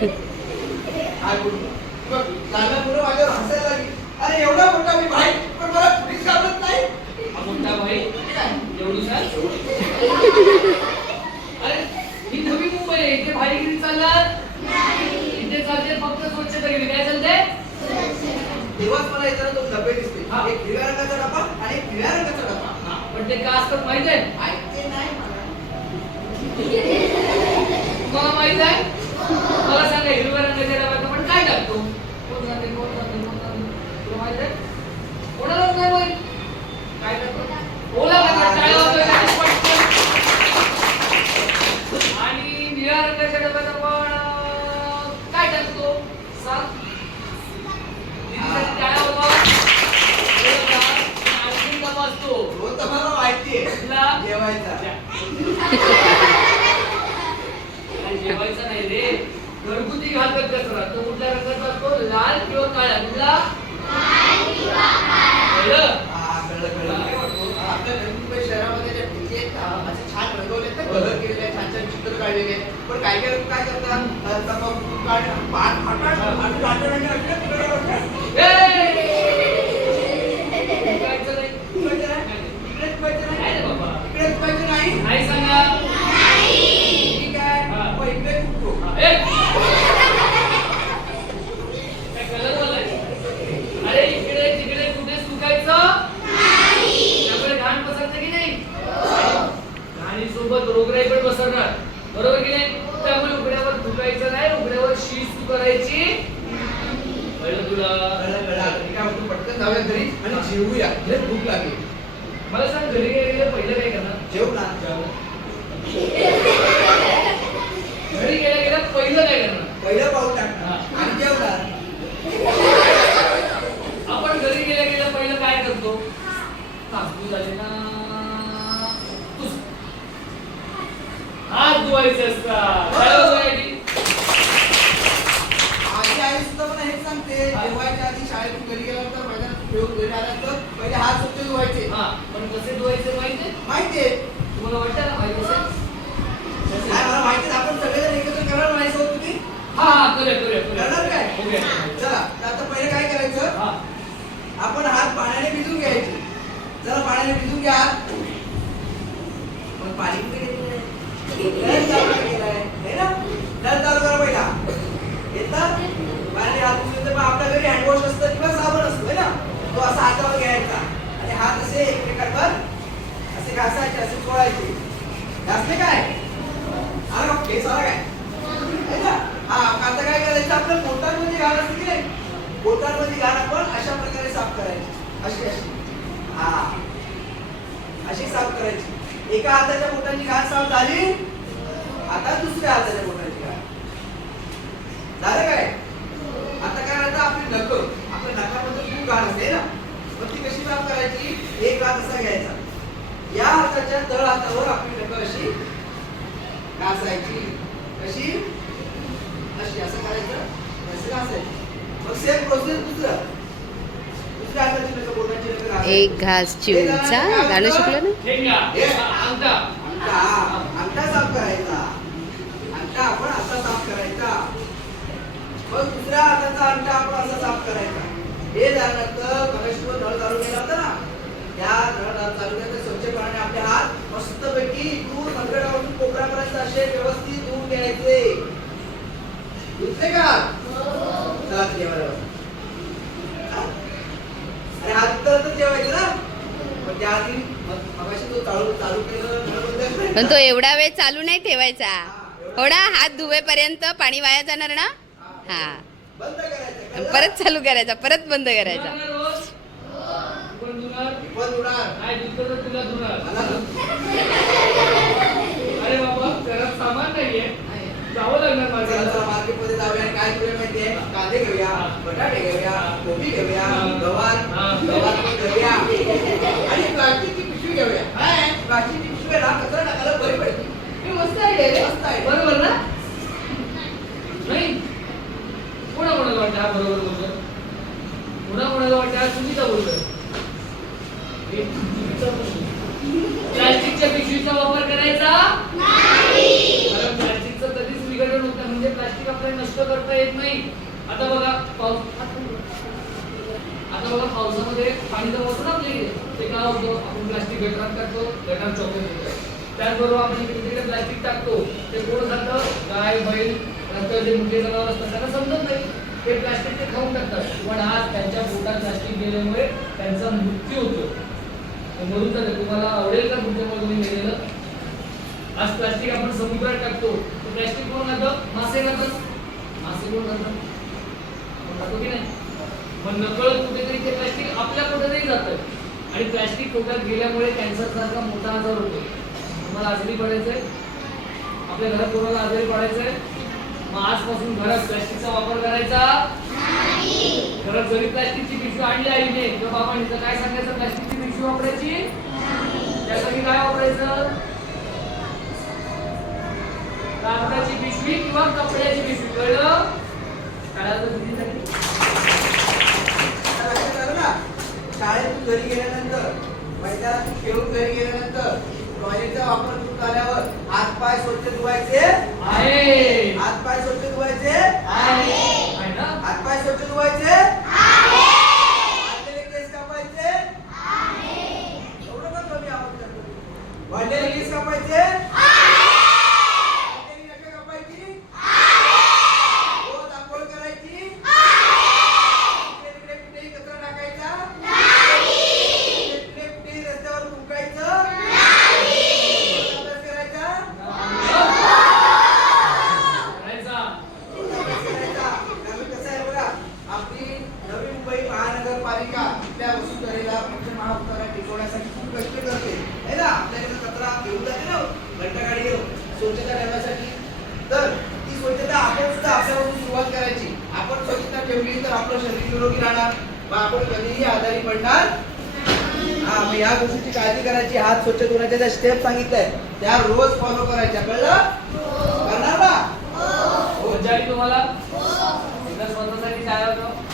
काय बोलू बघ लाला मुलं माझ्यावर हसायला लागली. अरे एवढा मोठा मी भाई पण मला कुणीच घाबरत नाही. हा मोठा भाई एवढी सांग. अरे ही नवी मुंबई आहे, इथे भाईगिरी चालणार इथे चालते फक्त स्वच्छता केली. काय चालते तेव्हाच मला येताना दोन डबे दिसले. हा. एक हिरव्या रंगाचा डबा आणि एक पिवळ्या रंगाचा डबा. पण ते का असतात माहित आहे माहिती नाही मला. तुम्हाला माहित आहे? मला सांगा हिरव्या रंगाच्या डब्यात आपण काय टाकतो? कोण सांगते तुला माहित आहे? कोणालाच नाही माहित. काय टाकतो? ओला कचरा टाळ्या वाजवायच्या आणि पटकन. आणि निळ्या रंगाच्या डब्यात आपण काय टाकतो? सांग. दीदीसाठी टाळ्या वाजवा. आणखीन डबा असतो. तो तर मला माहिती आहे. कुठला? जेवायचा. आणि जेवायचा नाही रे, घरगुती घातक कचरा. तो कुठल्या रंगाचा असतो? लाल किंवा काळ्या. कुठला? कळलं? हा, कळलं, कळलं. काय वाटतं? आपल्या नवी मुंबई शहरामध्ये ज्या ठिकाणी असे छान रंगवले आहेत ना, कलर केलेले आहेत, छान छान चित्र काढलेले आहेत. पण काय काय लोक काय करतात, तंबाखू काढ, पान फाटण आणि लाटण्याने अगदी तिकडे बसतात. जायचं नाही. इकडे नाही, इकडेच पाहिजे नाही नाही, रे बाबा. इकडेच पाहिजे नाही. नाही सांगा. ठीक आहे, हा. मग इकडे चुकतो. ए! काय कलर बोललाय? अरे इकडे तिकडे कुठे सुकायचं त्यामुळे घाण पसरते की नाही? घाणी सोबत रोगराई पण पसरणार, बरोबर की नाही? त्यामुळे उघड्यावर थुकायचं नाही, उघड्यावर शी करायची. कळलं तुला? कळलं, कळलं. आता मी काय म्हणतो, पटकन जाऊया घरी आणि जेवूया. लय भूक लागली. मला सांग, घरी गेलं पहिलं काय करणार? जेवू ना. घरी गेल्या पहिलं काय करणार? पहिलं पाऊल टाकणार आणि जेवणार. आपण घरी गेल्या पहिलं काय करतो? तांदूळ झाले ना, पुस. हात धुवायचे असतात. काय धुवायची? माझी आई सुद्धा मला हेच सांगते, जेवायच्या आधी शाळेतून घरी गेल्यानंतर मैदानात खेळून घरी आल्यानंतर पहिले हात स्वच्छ धुवायचे. हा, पण कसे धुवायचे माहितीये? माहितीये? तुम्हाला वाटतं ना माहिती असेल? काय मला माहितीये, आपण सगळेजण एकत्र करणार नाही सोबत तुम्ही? हा हा, करूया. करणार काय? ओके. चला, तर आता पहिले काय करायचं, हा. आपण हात पाण्याने भिजून घ्यायचे. जरा पाण्याने भिजून घ्या. पण पाणी कुठे गेलेलं आहे? नळ चालू केलाय, है ना? नळ चालू करा पहिला. येतात? पाण्याने हात धुतले तर मग आपल्या घरी हँडवॉश असतं किंवा साबण असतो, है ना? तो असा हातावर घ्यायचा आणि हात असे एकमेकांवर असे घासायचे, असे चोळायचे. घासले काय? आला का? केस आला काय? है ना? हा, आता काय करायचं, आपल्या बोटांमध्ये घाण असते की नाही, बोटांमध्ये घाण आपण अशा प्रकारे साफ करायची. अशी हा, अशी साफ करायची. एका हाताच्या बोटांची घाण साफ झाली, आता दुसऱ्या हाताच्या बोटांची घाण झालं काय? आता काय करायचं, आपली नखं, आपल्या नखामध्ये खूप घाण असते ना, मग ती कशी साफ करायची? एक हात असा घ्यायचा, या हाताच्या तळ हातावर आपली नखं अशी घासायची. कशी? अशी. असं करायचं, असं घासायचं. मग सेम प्रोसेस दुसऱ्या हाताची नखं, बोटाची नखं घासायची. एक घास चिवचा गाणं शिकलं ना. ठेंगा. हे, अंगठा. अंगठा साफ करायचा. अंगठा आपण असा साफ करायचा. मग दुसऱ्या हाताचा अंगठा आपण असा साफ करायचा. हे झाल्यानंतर मगाशी तो नळ चालू केला होता ना, या नळ चालू केला, स्वच्छ पाण्याने आपले हात मस्तपैकी इथून मनगटापासून कोपऱ्यापर्यंत असे व्यवस्थित धुवून घ्यायचे. धुतले का? चला जेवायला बसा. अरे हात तर जेवायचं ना, पण त्याआधी मगाशी तो चालू केलं नळ बंद करायचा. पण तो एवढा वेळ चालू नाही ठेवायचा. थोडा हात धुवेपर्यंत पाणी वाया जाणार ना. हा, बंद करायचं. परत चालू करायचा, परत बंद करायचा. धुणार रोज? कोण धुणार? पण उडणार. नाही धुतलं तर तुला धुणार. मला अरे बाबा, घरात सामान नाहीये, जावं लागणार चला माझ्या. मार्केटमध्ये जाऊया. काय तुला माहितीये? कांदे घेऊया, बटाटे घेऊया, कोबी घेऊया, गवार पण घेऊया आणि प्लास्टिकची पिशवी घेऊया. प्लास्टिकची पिशवी ना कचरा टाकायला बरी पडते. हे मस्त आहे रे. मस्त आहे. बरोबर ना? नाही कोणाला वाटतं हा बरोबर बोलतोय? कोणाला वाटतं हा चुकीचा बोलतोय? हे चुकीचा बोलतोय. प्लास्टिकच्या पिशवीचा वापर करायचा नाही. कारण प्लास्टिकचं कधीच विघटन होत नाही. म्हणजे म्हणजे प्लास्टिक आपल्याला नष्ट करता येत नाही. आता बघा पावसामध्ये पाणी जर वाचून आपल्या इथे ते काय होतं, आपण प्लास्टिक गटारात टाकतो, गटार चौकात होतं. त्याचबरोबर आपण इकडे तिकडे प्लास्टिक टाकतो, ते कोण खातं? गाय बैल नंतर जे मुके जनावर असतात त्यांना समजत नाही, ते प्लास्टिक ते खाऊन टाकतात. पण आज त्यांच्या पोटात प्लास्टिक गेल्यामुळे त्यांचा मृत्यू होतो. मरून जाते. तुम्हाला आवडेल का तुमच्या मुलांनी गेलेलं? आज प्लास्टिक आपण समुद्रात टाकतो, प्लास्टिक कोण खातं? मासे खातात. मासे कोण खातात? आपण खातो की नाही? पण नकळत कुठेतरी ते प्लास्टिक आपल्या पोटातही जातं आणि प्लास्टिक पोटात गेल्यामुळे कॅन्सर सारखा मोठा आजार होतो. तुम्हाला आजारी पडायचंय, आपल्या घरात कोणाला आजारी पडायचंय, मग आजपासून घरात प्लास्टिकचा वापर करायचा नाही. घरात जरी प्लास्टिकची पिशवी आणली आईने तर बाबांनी तर काय सांगायचं? प्लास्टिकची पिशवी वापरायची त्यासाठी काय वापरायचं? कागदाची पिशवी किंवा कपड्याची पिशवी. कळलं? काळाचं शाळेतून घरी गेल्यानंतर मैदानातून खेळून घरी गेल्यानंतर टॉयलेटचा वापर करून झाल्यावर हात पाय स्वच्छ धुवायचे आहे. हात पाय स्वच्छ धुवायचे आहे ना? हात पाय स्वच्छ धुवायचे वाढलेले केस कापायचे एवढं पण कमी आवाज वाढलेले केस कापायचे वाढलेली नखे कापायची रोज आंघोळ करायची इकडे कुठेही कचरा टाकायचा इकडे कुठेही रस्त्यावर थुंकायचं अभ्यास करायचा कारण कसं आहे बघा, आपली नवी मुंबई महानगरपालिका आपल्या वसुंधरेला महाउत्तरा टिकवण्यासाठी खूप कष्ट करते है ना. आपल्याकडे कचरा घेऊन जाते ना घंटागाडी घेऊन स्वच्छता ठेवण्यासाठी. तर ती स्वच्छता आपण सुद्धा आपल्यापासून सुरुवात करायची. आपण स्वच्छता ठेवली तर आपलं शरीर निरोगी राहणार, मग आपण कधीही आजारी पडणार. हा, मग या गोष्टीची काळजी करायची. हात स्वच्छ धुण्याच्या ज्या स्टेप सांगितलंय त्या रोज फॉलो करायच्या. कळलं? करणार ना? हो. तुम्हाला स्वतःसाठी काय होतं?